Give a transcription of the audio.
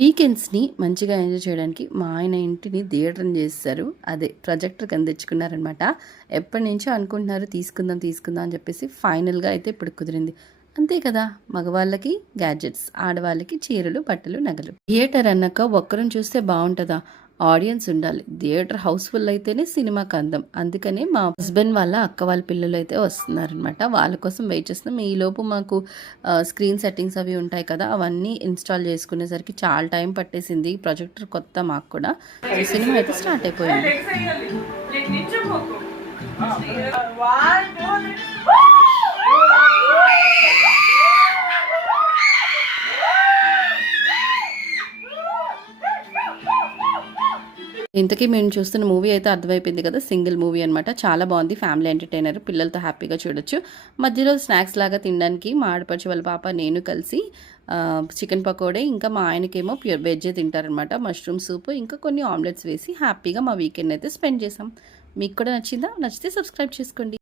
వీకెండ్స్‌ని మంచిగా ఎంజాయ్ చేయడానికి మా ఆయన ఇంటిని థియేటర్‌ని చేసేసారు. అదే ప్రొజెక్టర్ కింద తెచ్చుకున్నారనమాట. ఎప్పటినుంచో అనుకుంటున్నారు తీసుకుందాం, తీసుకుందాం అని చెప్పేసి ఫైనల్‌గా అయితే ఇప్పుడు కుదిరింది. అంతే కదా! మగవాళ్ళకి గ్యాడ్జెట్స్, ఆడవాళ్ళకి చీరలు, బట్టలు, నగలు. థియేటర్ అన్నాక ఒక్కరం చూస్తే బావుంటదా? ఆడియన్స్ ఉండాలి. థియేటర్ హౌస్‌ఫుల్ అయితేనే సినిమాకి అందం. అందుకనే మా హస్బెండ్ వాళ్ళ అక్క వాళ్ళ పిల్లలైతే వస్తున్నారనమాట. వాళ్ళ కోసం వెయిట్ చేస్తున్నాం. ఈలోపు మాకు స్క్రీన్ సెట్టింగ్స్ అవి ఉంటాయి కదా! అవన్నీ ఇన్‌స్టాల్ చేసుకునేసరికి చాలా టైం పట్టేసింది. ప్రొజెక్టర్ కొత్త మాకు కూడా. సో, సినిమా అయితే స్టార్ట్ అయిపోయింది. ఇంతకీ మేము చూస్తున్న మూవీ అయితే అర్థమైపోయింది కదా! సింగిల్ మూవీ అనమాట. చాలా బావుంది. Family entertainer. పిల్లలతో హ్యాపీగా చూడొచ్చు. మధ్యలో స్నాక్స్ లాగా తినడానికి మా ఆడపడుచు వాళ్ళ పాప, నేను కలిసి చికెన్ పకోడే, ఇంకా మా ఆయనకేమో ప్యూర్ వెజ్జే తింటారనమాట. మష్రూమ్ సూపు, ఇంకా కొన్ని ఆమ్లెట్స్ వేసి హ్యాపీగా మా వీకెండ్ అయితే స్పెండ్ చేసాం. మీకు కూడా నచ్చిందా? నచ్చితే సబ్స్క్రైబ్ చేసుకోండి.